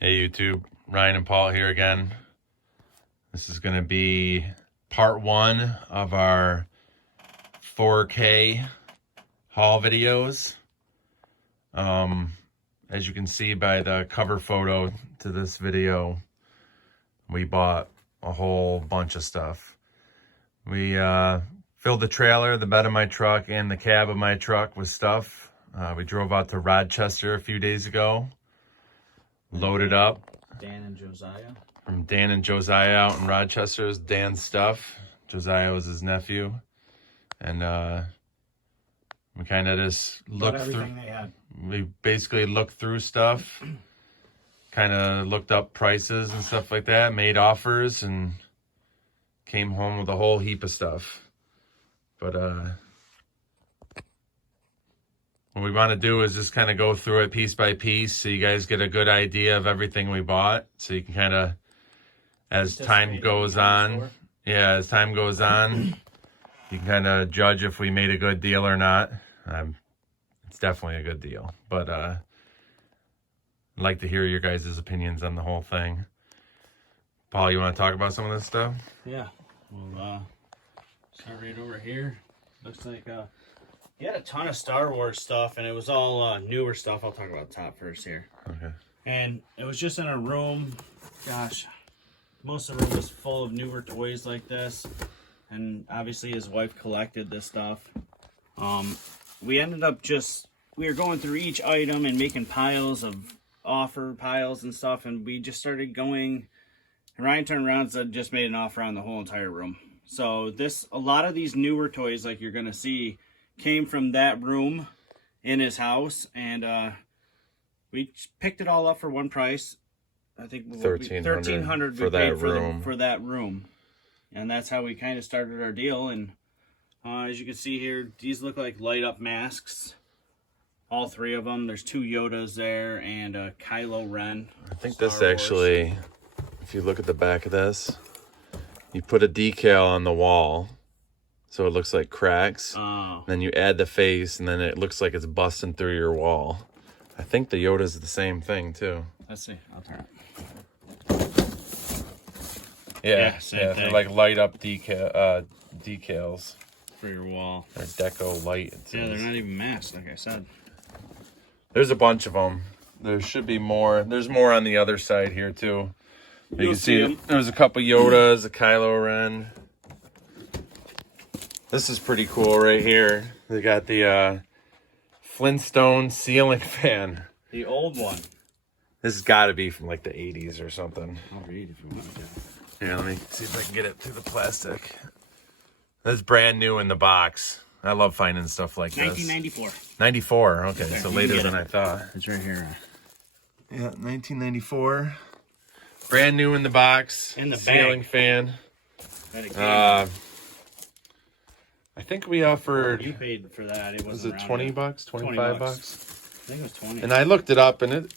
Hey YouTube, Ryan and Paul here again. This is going to be part 1 of our 4K haul videos. As you can see by the cover photo to this video, we bought a whole bunch of stuff. We filled the trailer, the bed of my truck, and the cab of my truck with stuff. We drove out to Rochester a few days ago. Loaded up. Dan and Josiah. From Dan and Josiah out in Rochester is Dan's stuff. Josiah was his nephew. And we kind of just looked through. We basically looked through stuff. Kind of looked up prices and stuff like that. Made offers and came home with a whole heap of stuff. But what we want to do is just kind of go through it piece by piece so you guys get a good idea of everything we bought. So you can kind of, as time goes on, you can kind of judge if we made a good deal or not. It's definitely a good deal. But I'd like to hear your guys' opinions on the whole thing. Paul, you want to talk about some of this stuff? Yeah. We'll start right over here. Looks like you had a ton of Star Wars stuff, and it was all newer stuff. I'll talk about the top first here. Okay. And it was just in a room. Gosh, most of the room was full of newer toys like this. And obviously his wife collected this stuff. We ended up we were going through each item and making piles of offer piles and stuff. And we just started going. And Ryan turned around and said, just made an offer on the whole entire room. So a lot of these newer toys, like you're going to see, came from that room in his house, and we picked it all up for one price. I think $1,300 for that room. For that room, and that's how we kind of started our deal. And as you can see here, these look like light up masks. All 3 of them. There's 2 Yodas there and a Kylo Ren. I think this actually, if you look at the back of this, you put a decal on the wall. So it looks like cracks. Oh. Then you add the face, and then it looks like it's busting through your wall. I think the Yoda's the same thing, too. Let's see. I'll turn it. Yeah, same thing. They're like light up decals. For your wall. They're deco light. Yeah, they're not even masked, like I said. There's a bunch of them. There should be more. There's more on the other side here, too. You can see there's a couple Yodas, a Kylo Ren. This is pretty cool right here. They got the Flintstone Ceiling Fan. The old one. This has got to be from like the 80s or something. I'll read if you want to. Here, let me see if I can get it through the plastic. That's brand new in the box. I love finding stuff like 1994. this. 1994. Okay, Okay, so later than I thought. It's right here. Yeah, 1994. Brand new in the box. In the ceiling bag. Fan. I think we offered. You paid for that. It was it 20 bucks, 25 bucks? I think it was 20. And I looked it up, and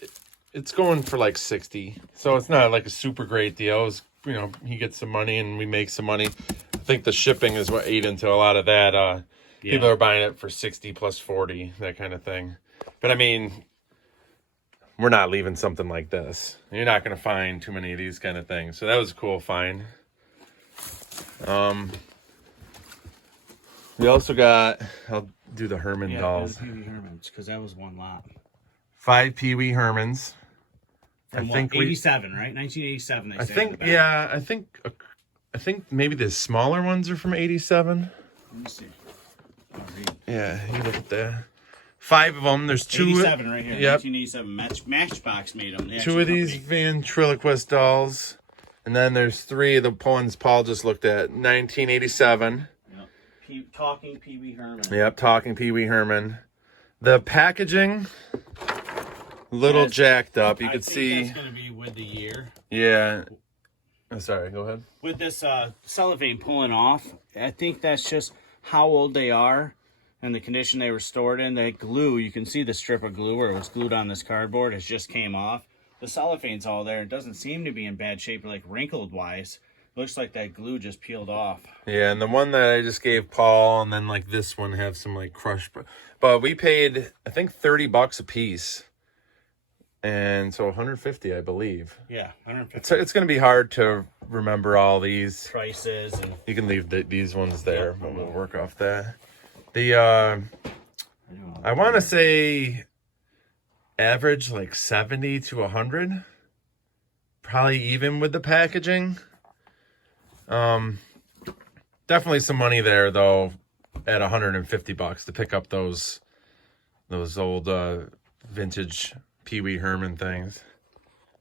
it's going for like 60. So it's not like a super great deal. It's, he gets some money and we make some money. I think the shipping is what ate into a lot of that. People are buying it for 60 plus 40, that kind of thing. But I mean, we're not leaving something like this. You're not going to find too many of these kind of things. So that was a cool find. We also got, I'll do the Herman Dolls. Yeah, Pee-wee Hermans, because that was one lot. 5 Pee-wee Hermans. I think 87, right? 1987. They say I think maybe the smaller ones are from 87. Let me see. Yeah, you look at that. 5 of them. There's 2. 87 right here. Yep. 1987. Matchbox made them. 2 of these ventriloquist dolls. And then there's 3 of the ones Paul just looked at. 1987. Talking Pee-wee Herman. Yep, talking Pee-wee Herman. The packaging, little jacked up. You can see. That's going to be with the year. Yeah. Oh, sorry, go ahead. With this cellophane pulling off, I think that's just how old they are and the condition they were stored in. That glue, you can see the strip of glue where it was glued on this cardboard. It just came off. The cellophane's all there. It doesn't seem to be in bad shape, like wrinkled-wise. Looks like that glue just peeled off. Yeah, and the one that I just gave Paul, and then like this one have some like crushed. But we paid, I think, $30 a piece. And so 150, I believe. Yeah, 150. It's going to be hard to remember all these Prices and you can leave these ones there, but we'll work off that. The I want to say average like 70 to 100, probably even with the packaging. Definitely some money there though at $150 to pick up those old vintage Pee Wee Herman things.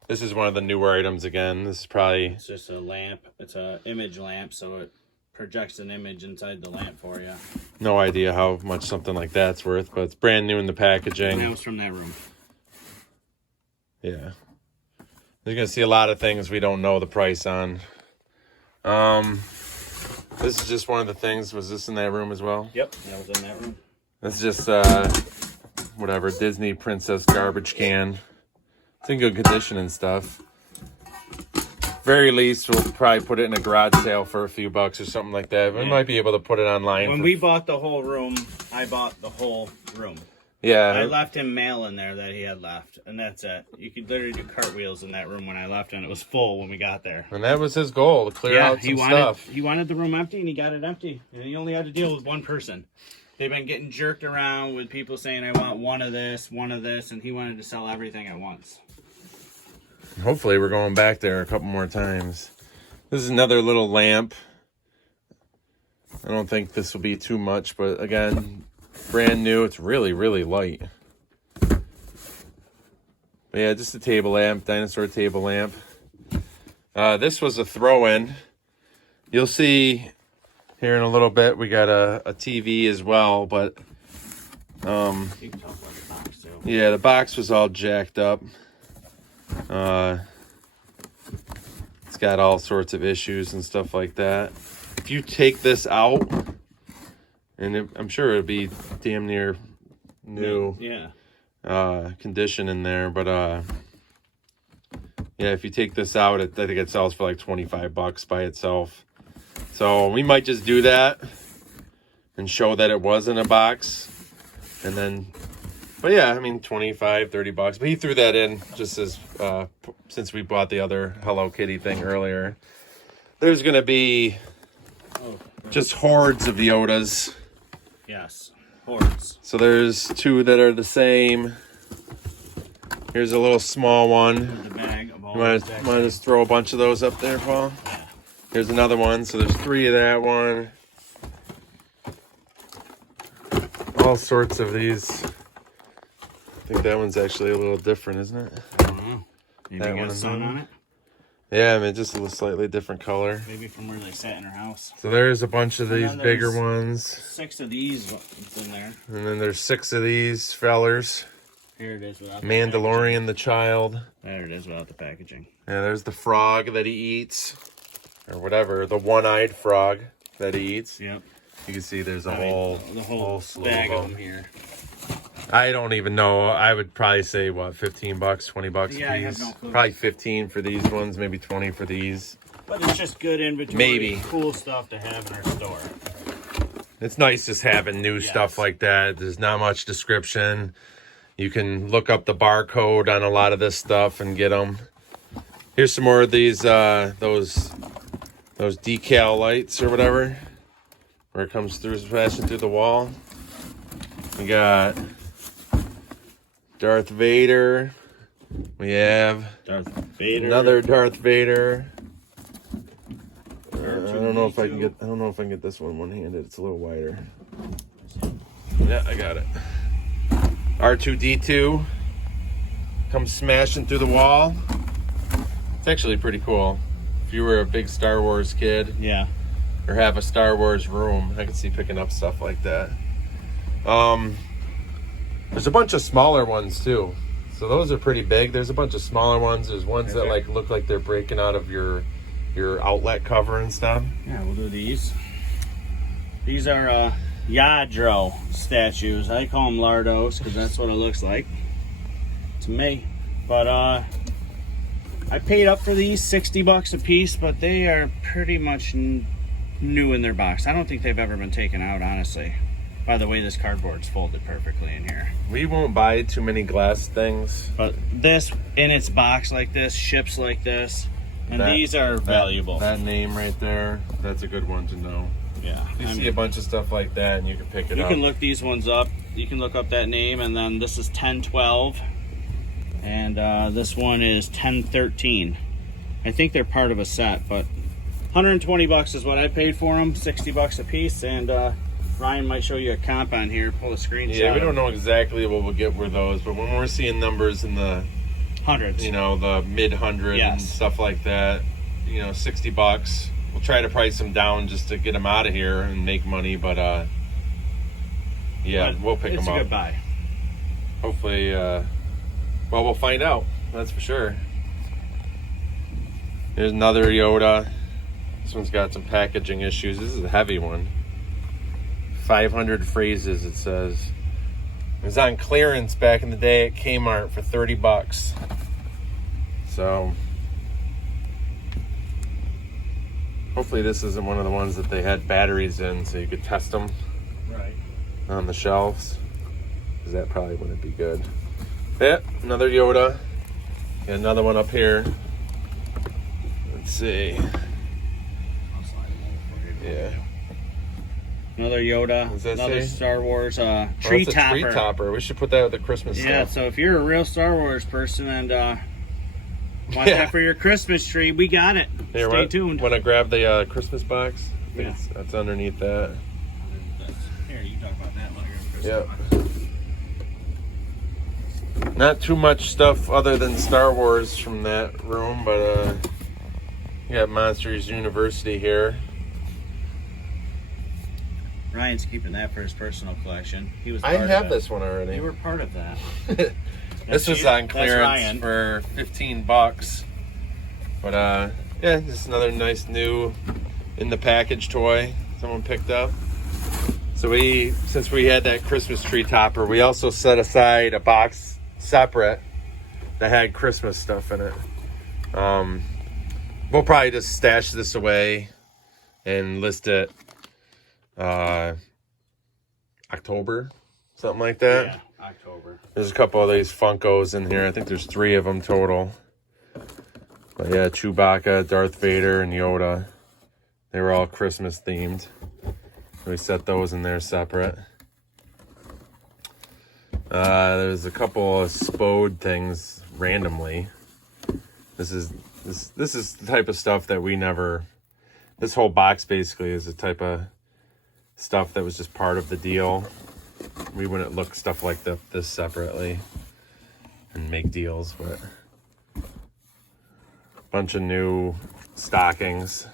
This is one of the newer items again. This is probably... It's just a lamp. It's an image lamp, so it projects an image inside the lamp for you. No idea how much something like that's worth, but it's brand new in the packaging. And that was from that room. Yeah. You're going to see a lot of things we don't know the price on. This is just one of the things. Was this in that room as well? Yep, that was in that room. This is just, whatever, Disney princess garbage can. It's in good condition and stuff. Very least, we'll probably put it in a garage sale for a few bucks or something like that. We might be able to put it online. When we bought the whole room, I bought the whole room. Yeah. I left him mail in there that he had left, and that's it. You could literally do cartwheels in that room when I left, and it was full when we got there. And that was his goal, to clear out some stuff. He wanted the room empty, and he got it empty. And he only had to deal with one person. They've been getting jerked around with people saying, I want one of this, and he wanted to sell everything at once. Hopefully we're going back there a couple more times. This is another little lamp. I don't think this will be too much, but again, brand new. It's really, really light. But yeah, just a table lamp, dinosaur table lamp. This was a throw-in. You'll see here in a little bit we got a TV as well, but You can talk about the box too. yeah, the box was all jacked up. It's got all sorts of issues and stuff like that. If you take this out, and I'm sure it'd be damn near new condition in there, but yeah, if you take this out, I think it sells for like $25 by itself. So we might just do that and show that it was in a box, and then, but yeah, I mean, $25-30. But he threw that in just as since we bought the other Hello Kitty thing earlier. There's gonna be just hordes of Yodas. Yes, hordes. So there's two that are the same. Here's a little small one. The bag of all You want to just throw a bunch of those up there, Paul? Here's another one. So there's 3 of that one. All sorts of these. I think that one's actually a little different, isn't it? I don't know. Maybe That you got one a sun on it? Yeah, I mean, just a slightly different color. Maybe from where they sat in her house. So there's a bunch of these then bigger there's ones. 6 of these in there. And then there's 6 of these fellers. Here it is without the Mandalorian the child. packaging. There it is without the packaging. And there's the frog that he eats. Or whatever, the one-eyed frog that he eats. Yep. You can see there's a The whole slew bag of of them here. I don't even know. I would probably say, what, $15, $20 Yeah, I a have piece? no clue. Probably 15 for these ones, maybe 20 for these. But it's just good inventory. Maybe. Cool stuff to have in our store. It's nice just having new stuff like that. There's not much description. You can look up the barcode on a lot of this stuff and get them. Here's some more of these, those decal lights or whatever, where it comes through, smashing through the wall. We got Darth Vader. We have Darth Vader. another Darth Vader. I don't know if I can get this one one-handed. It's a little wider. Yeah, I got it. R2-D2 comes smashing through the wall. It's actually pretty cool. If you were a big Star Wars kid, Yeah. or have a Star Wars room, I could see picking up stuff like that. There's a bunch of smaller ones too. So those are pretty big. There's a bunch of smaller ones. There's ones that like look like they're breaking out of your outlet cover and stuff. Yeah, we'll do these. These are Yadro statues. I call them Lardos because that's what it looks like to me. But I paid up for these $60 a piece, but they are pretty much new in their box. I don't think they've ever been taken out, honestly. By the way, this cardboard's folded perfectly in here. We won't buy too many glass things. But this, in its box like this, ships like this. And these are valuable. That name right there, that's a good one to know. Yeah. You see a bunch of stuff like that and you can pick it up. You can look these ones up. You can look up that name, and then this is 1012. And this one is 1013. I think they're part of a set, but 120 bucks is what I paid for them. 60 bucks a piece, and Ryan might show you a comp on here. Pull a screenshot. Yeah, we don't know exactly what we'll get with those, but when we're seeing numbers in the hundreds, you know, the mid hundreds and stuff like that, you know, 60 bucks. We'll try to price them down just to get them out of here and make money, but yeah, we'll pick them up. It's a good buy. Hopefully, well, we'll find out. That's for sure. Here's another Yoda. This one's got some packaging issues. This is a heavy one. 500 phrases, it says. It was on clearance back in the day at Kmart for 30 bucks. So hopefully this isn't one of the ones that they had batteries in so you could test them on the shelves, because that probably wouldn't be good. Yeah, another Yoda. Got another one up here. Let's see. Yeah. Another Yoda. Another Star Wars tree topper. Tree topper. We should put that with the Christmas stuff. So if you're a real Star Wars person and want that for your Christmas tree, we got it. Here, Stay tuned. When I grab the Christmas box, I think that's underneath that. Here, you talk about that later. Yep. Not too much stuff other than Star Wars from that room, but you got Monsters University here. Ryan's keeping that for his personal collection. He was. I have this one already. You were part of that. This was on clearance for 15 bucks. But yeah, just another nice new in the package toy someone picked up. So since we had that Christmas tree topper, we also set aside a box separate that had Christmas stuff in it. We'll probably just stash this away and list it October, something like that. Yeah, October. There's a couple of these Funkos in here. I think there's 3 of them total. But yeah, Chewbacca, Darth Vader, and Yoda. They were all Christmas themed. We set those in there separate. There's a couple of Spode things randomly. This is the type of stuff that we never. This whole box basically is the type of stuff that was just part of the deal. We wouldn't look stuff like this separately and make deals, but a bunch of new stockings.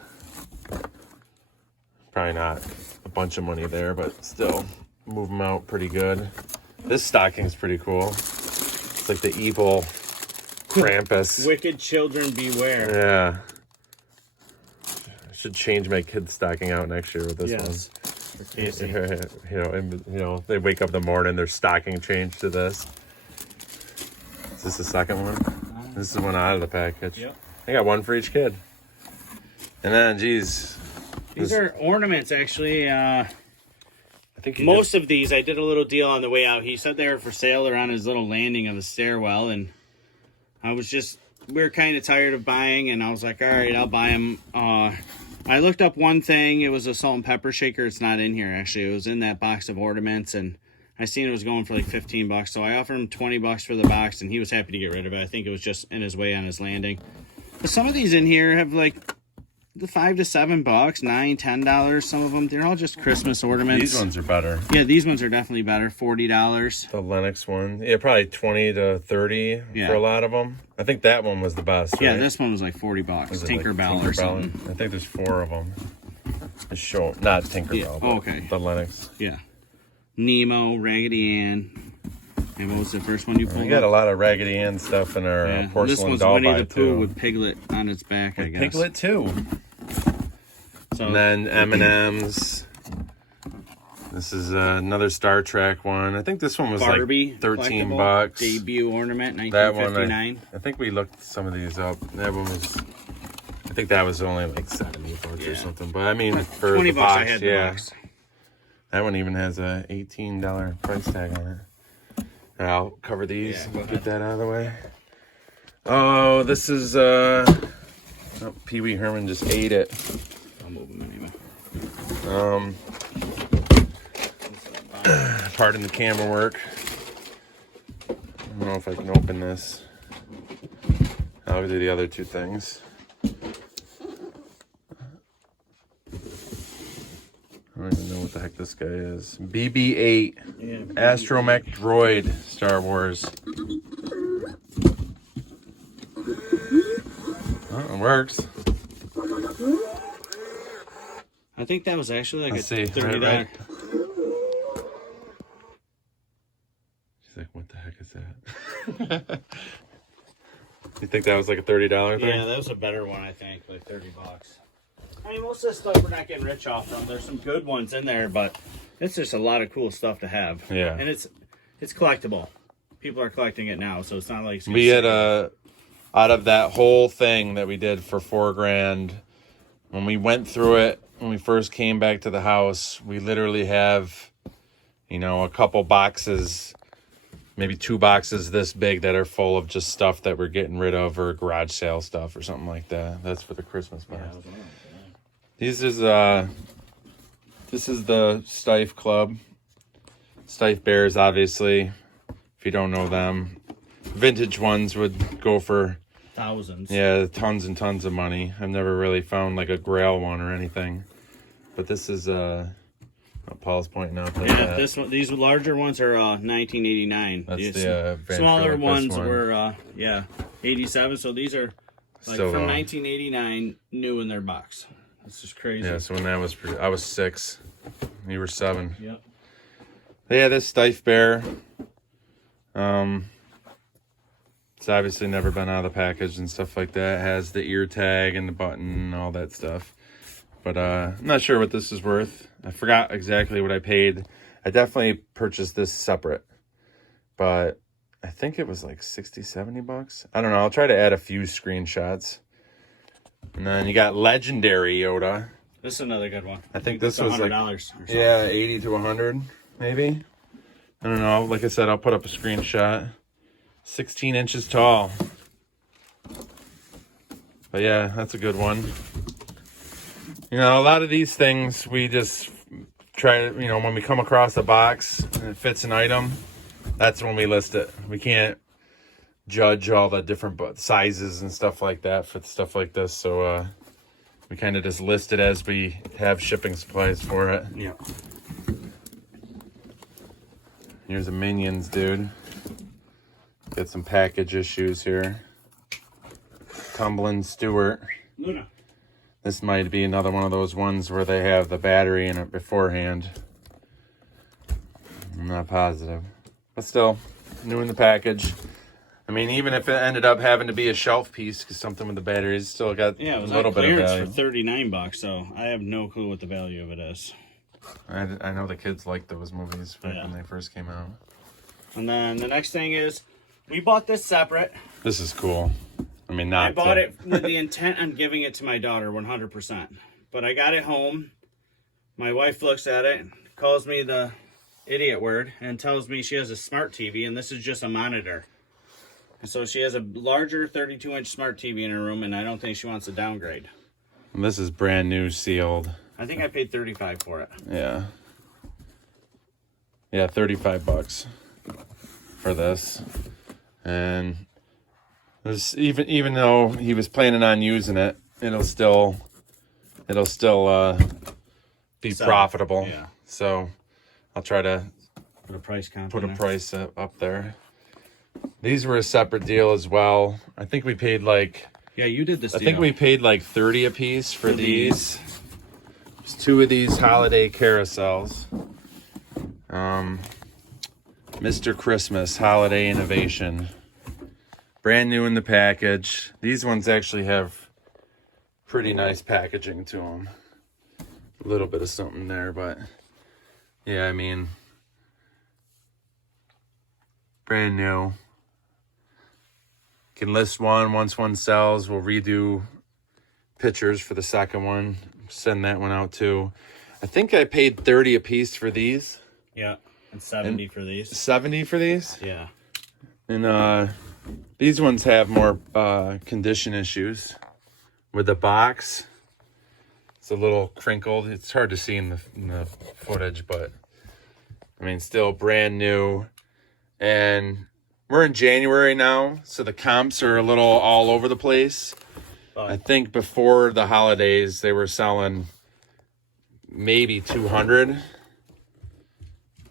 Probably not a bunch of money there, but still move them out pretty good. This stocking's pretty cool. It's like the evil Krampus. Wicked children beware. Yeah. I should change my kid's stocking out next year with this one. You know, they wake up in the morning, their stocking changed to this. Is this the second one? This is one out of the package. Yep. I got one for each kid. And then, geez. These are ornaments, actually. I think most of these, I did a little deal on the way out. He said they were for sale. They're on his little landing of the stairwell, and we were kind of tired of buying, and I was like, all right, I'll buy them. I looked up one thing. It was a salt and pepper shaker. It's not in here, actually. It was in that box of ornaments, and I seen it was going for like 15 bucks. So I offered him 20 bucks for the box, and he was happy to get rid of it. I think it was just in his way on his landing. But some of these in here have like the $5 to $7, $9, $10. Some of them, they're all just Christmas ornaments. These ones are better. Yeah, these ones are definitely better. $40. The Lennox one, yeah, probably 20 to 30 for a lot of them. I think that one was the best. Right? Yeah, this one was like 40 bucks. Tinkerbell or something. I think there's 4 of them. Not Tinkerbell. Yeah. Okay. The Lennox. Yeah. Nemo, Raggedy Ann. And what was the first one you pulled? We got a lot of Raggedy Ann stuff in our porcelain doll Winnie buy the Pooh too. with Piglet on its back, I guess. Piglet too. So, and then M&M's. This is another Star Trek one. I think this one was Barbie, like 13 bucks. Debut ornament, 1959. That one, I think we looked some of these up. That one was, I think that was only like 70 bucks or something. But I mean, for 20 the bucks, box, I had the box. That one even has a $18 price tag on it. I'll cover these. Yeah, go ahead. Get that out of the way. Oh, this is Pee Wee Herman just ate it. I'll move them anyway. Pardon the camera work. I don't know if I can open this. I'll do the other two things. I don't even know what the heck this guy is. BB-8. Yeah. Astromech Droid. Star Wars. Oh, it works. I think that was actually like Let's a see. $30. Right. She's like, what the heck is that? You think that was like a $30 thing? Yeah, that was a better one, I think, like $30. I mean, most of this stuff we're not getting rich off from. There's some good ones in there, but it's just a lot of cool stuff to have. Yeah. And it's collectible. People are collecting it now, so it's not like... We had out of that whole thing that we did for $4,000, when we went through it, when we first came back to the house, we literally have, you know, a couple boxes, maybe 2 boxes this big that are full of just stuff that we're getting rid of, or garage sale stuff or something like that. That's for the Christmas box. This is the Stife Club. Stife Bears, obviously, if you don't know them. Vintage ones would go for thousands. Yeah, tons and tons of money. I've never really found like a Grail one or anything. But this is Paul's pointing out. Yeah, this one, these larger ones are 1989. That's the smaller ones one. were 87. So these are like Still from 1989, new in their box. It's just crazy. Yeah, so when that was, I was 6. You were 7. Yep. Yeah, this Stife Bear. It's obviously never been out of the package and stuff like that. It has the ear tag and the button and all that stuff. But I'm not sure what this is worth. I forgot exactly what I paid. I definitely purchased this separate. But I think it was like 60, 70 bucks. I don't know. I'll try to add a few screenshots. And then you got Legendary Yoda. This is another good one. I think this was $100 like, or something. yeah, 80 to 100 maybe. I don't know. Like I said, I'll put up a screenshot. 16 inches tall. But yeah, that's a good one. You know, a lot of these things we just try to, you know, when we come across a box and it fits an item, that's when we list it. We can't judge all the different sizes and stuff like that for stuff like this. So we kind of just list it as we have shipping supplies for it. Yeah. Here's a Minions, dude. Get some package issues here. Tumbling Stewart. Luna. This might be another one of those ones where they have the battery in it beforehand. I'm not positive. But still, new in the package. I mean, even if it ended up having to be a shelf piece, because something with the batteries still got Yeah, it was a little on bit of clearance value. for $39, so I have no clue what the value of it is. I know the kids liked those movies back when they first came out. And then the next thing is, we bought this separate. This is cool. I mean, not. I bought it with the intent on giving it to my daughter 100%. But I got it home. My wife looks at it, calls me the idiot word, and tells me she has a smart TV, and this is just a monitor. And so she has a larger 32-inch smart TV in her room, and I don't think she wants to downgrade. And this is brand new, sealed. I think I paid $35 for it. Yeah. Yeah, 35 bucks for this. And this, even though he was planning on using it, it'll still be profitable. Yeah. So I'll try to Put a price count. put a in there. price up there. These were a separate deal as well. I think we paid like, Yeah, you did this I deal. think we paid like 30 a piece for these. There's 2 of these holiday carousels. Mr. Christmas Holiday Innovation. Brand new in the package. These ones actually have pretty nice packaging to them. A little bit of something there, but yeah, I mean, brand new. Can list one. Once one sells, we'll redo pictures for the second one. Send that one out too. I think I paid 30 a piece for these. Yeah, and 70 for these. 70 for these? Yeah. And these ones have more condition issues with the box. It's a little crinkled. It's hard to see in the footage, but I mean, still brand new. And we're in January now, so the comps are a little all over the place. I think before the holidays, they were selling maybe 200,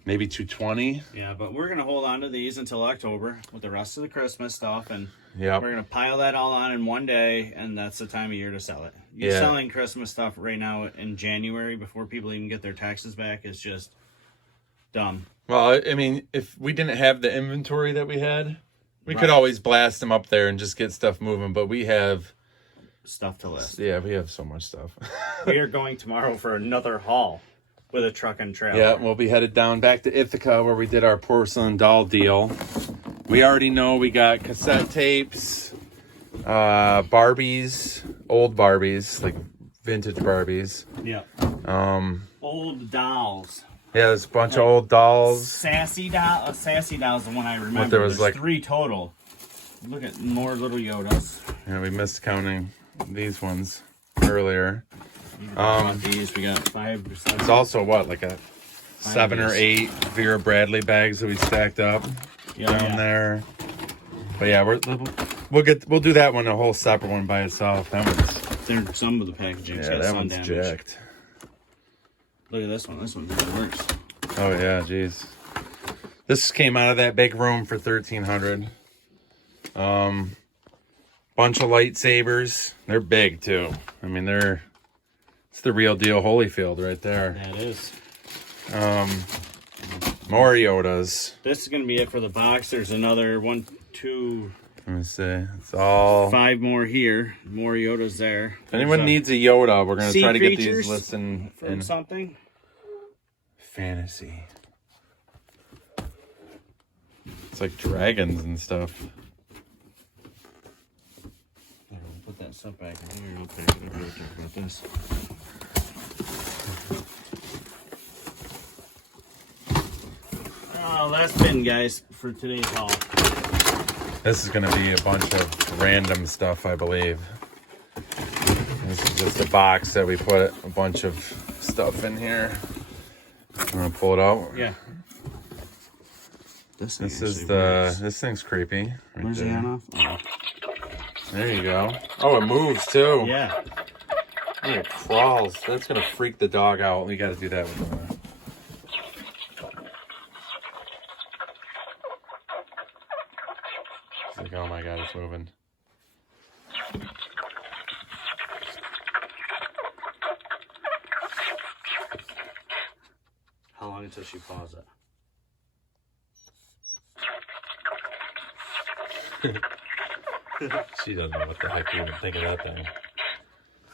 maybe 220. Yeah, but we're going to hold on to these until October with the rest of the Christmas stuff. And Yep. we're going to pile that all on in one day, and that's the time of year to sell it. You're selling Christmas stuff right now in January before people even get their taxes back is just dumb. Well, I mean, if we didn't have the inventory that we had, we could always blast them up there and just get stuff moving. But we have stuff to list. Yeah, we have so much stuff. We are going tomorrow for another haul with a truck and trailer. Yeah, we'll be headed down back to Ithaca where we did our porcelain doll deal. We already know we got cassette tapes, Barbies, old Barbies, like vintage Barbies. Yeah. Old dolls. Yeah, there's a bunch of old dolls. Sassy doll. Sassy doll's the one I remember. But there was There's like 3 total. Look at more little Yodas. Yeah, we missed counting these ones earlier. These we got 5 or 7. It's also what, like a 7 or 8 Vera Bradley bags that we stacked up down there. But yeah, we'll do that one, a whole separate one by itself. That one's There's some of the packaging. yeah, that one's jacked. Look at this one. This one really works. Oh yeah, geez. This came out of that big room for $1,300. Bunch of lightsabers. They're big too. I mean, it's the real deal Holyfield right there. That is. More Yodas. This is gonna be it for the box. There's another 1, 2. Let me see. It's all 5 more here. More Yodas there. If anyone needs a Yoda, we're gonna try to get these features lists in something. fantasy. It's like dragons and stuff. Here, we'll put that stuff back in here real quick. We'll talk about this. Oh, that's been, guys, for today's haul. This is going to be a bunch of random stuff, I believe. This is just a box that we put a bunch of stuff in here. I'm going to pull it out. Yeah. This is works. this thing's creepy. Right Where's the there. on off? Oh. There you go. Oh, it moves too. Yeah. Oh, it crawls. That's going to freak the dog out. We got to do that with them. Like, oh my god, it's moving. How long until she paws it? She doesn't know what the heck you would think of that thing.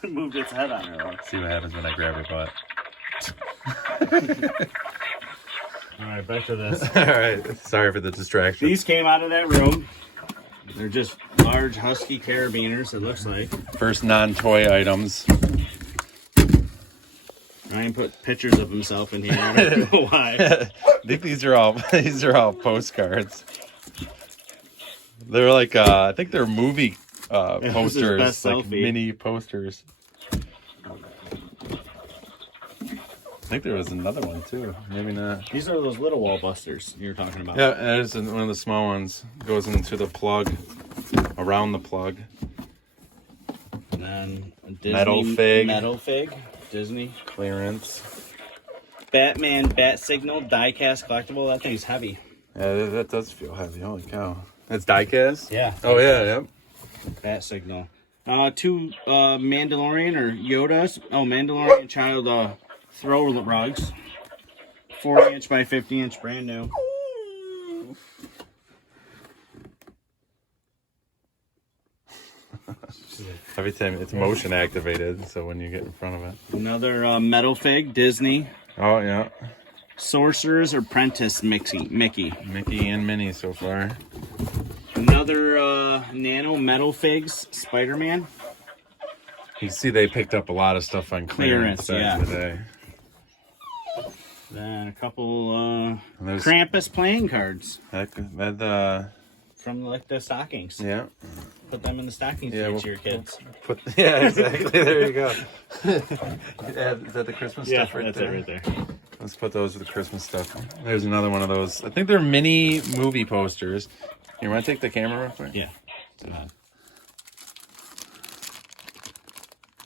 It moved its head on her. See what happens when I grab her butt. Alright, back to this. Alright, sorry for the distraction. These came out of that room. They're just large Husky Carabiners, it looks like. First non-toy items. Ryan put pictures of himself in here. I don't know why. I think these are all postcards. They're like I think they're movie posters, best like selfie. mini posters. I think there was another one too. Maybe not. These are those little wall busters you're talking about. Yeah, that is one of the small ones. Goes into the plug, around the plug. And then a Disney Metal fig. Disney. Clearance. Batman Bat Signal die-cast collectible. That thing's heavy. Yeah, that does feel heavy. Holy cow. That's die-cast? Yeah. Oh, yeah, yep. Bat Signal. 2 Mandalorian or Yodas. Oh, Mandalorian child throw rugs. 40-inch by 50-inch, brand new. Every time it's motion activated, so when you get in front of it. Another metal fig, Disney. Oh, yeah. Sorcerer's Apprentice Mickey. Mickey and Minnie so far. Another nano metal figs, Spider-Man. You see they picked up a lot of stuff on clearance back in the day. Then a couple Krampus playing cards. From like the stockings. Yeah. Put them in the stockings to your kids. Yeah, exactly. There you go. Is that the Christmas stuff right there? Yeah, that's it right there. Let's put those with the Christmas stuff. There's another one of those. I think they're mini movie posters. You want to take the camera real quick? Yeah.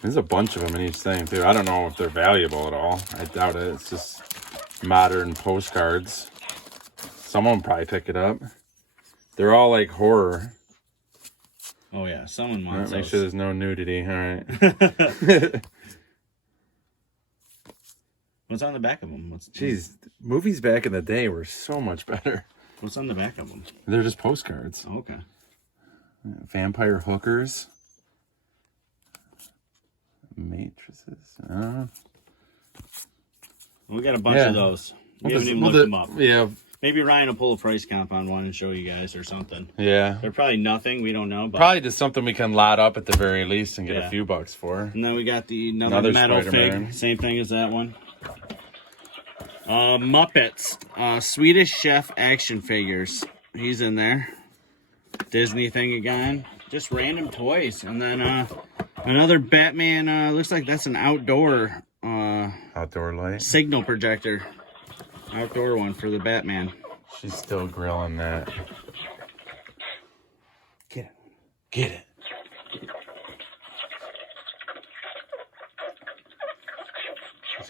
There's a bunch of them in each thing, too. I don't know if they're valuable at all. I doubt it. It's just modern postcards. Someone will probably pick it up. They're all like horror. Oh, yeah. Someone wants Make sure there's no nudity. All right. What's on the back of them? Jeez, movies back in the day were so much better. What's on the back of them? They're just postcards. Okay. Vampire hookers. Matrices. We got a bunch of those. We haven't even looked them up. Yeah. Maybe Ryan will pull a price comp on one and show you guys or something. Yeah. They're probably nothing. We don't know. But... Probably just something we can lot up at the very least and get a few bucks for. And then we got another metal Spider-Man. fig. Same thing as that one. Muppets. Swedish Chef action figures. He's in there. Disney thing again. Just random toys. And then another Batman. Looks like that's an outdoor light. Signal projector. Outdoor one for the Batman. She's still grilling that. Get it. Get it.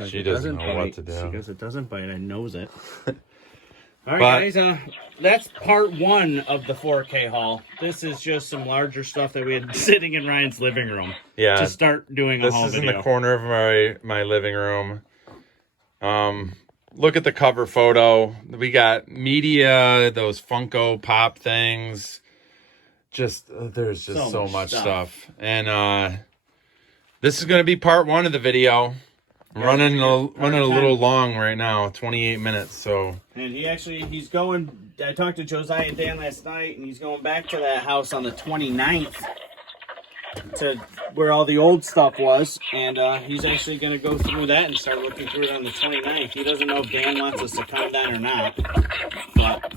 She doesn't know what to do. She goes, it doesn't bite. I knows it. All right, guys. That's part 1 of the 4K haul. This is just some larger stuff that we had sitting in Ryan's living room. Yeah. To start doing a haul This is video. in the corner of my living room. Look at the cover photo. We got media, those Funko Pop things. There's just so much stuff. And this is going to be part 1 of the video. Running a little long right now, 28 minutes. So. And he's going. I talked to Josiah and Dan last night, and he's going back to that house on the 29th to where all the old stuff was, and he's actually going to go through that and start looking through it on the 29th. He doesn't know if Dan wants us to come down or not, but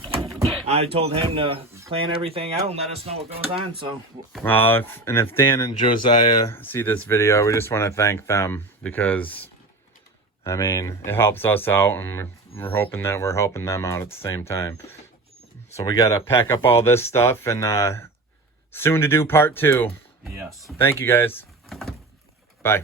I told him to plan everything out and let us know what goes on. So, well, if Dan and Josiah see this video, we just want to thank them because. I mean, it helps us out, and we're hoping that we're helping them out at the same time. So we got to pack up all this stuff, and soon to do part 2. Yes. Thank you, guys. Bye.